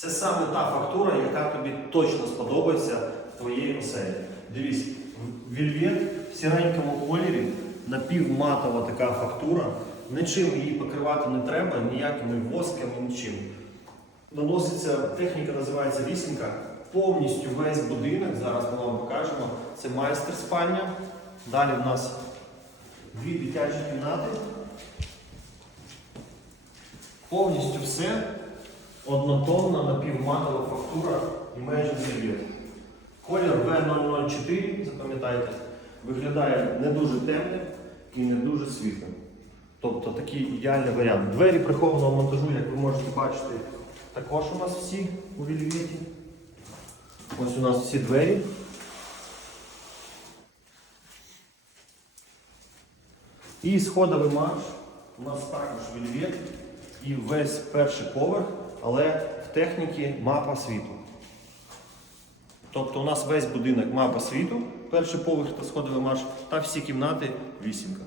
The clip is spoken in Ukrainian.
Це саме та фактура, яка тобі точно сподобається в твоїй оселі. Дивись, вільвет в сіренькому кольорі, напівматова така фактура. Нічим її покривати не треба, ніякими восками, нічим. Наноситься, техніка називається вісімка. Повністю весь будинок, зараз ми вам покажемо. Це майстер спальня. Далі в нас дві дитячі кімнати. Повністю все однотонна напівматова фактура Imagine Velvet. Колір V004, запам'ятайте, виглядає не дуже темним і не дуже світлим. Тобто такий ідеальний варіант. Двері прихованого монтажу, як ви можете бачити, також у нас всі у вільветі. Ось у нас всі двері. І сходовий марш. У нас також вільвет і весь перший поверх, але в техніці мапа світу. Тобто у нас весь будинок мапа світу, перший поверх та сходовий марш, та всі кімнати вісімка.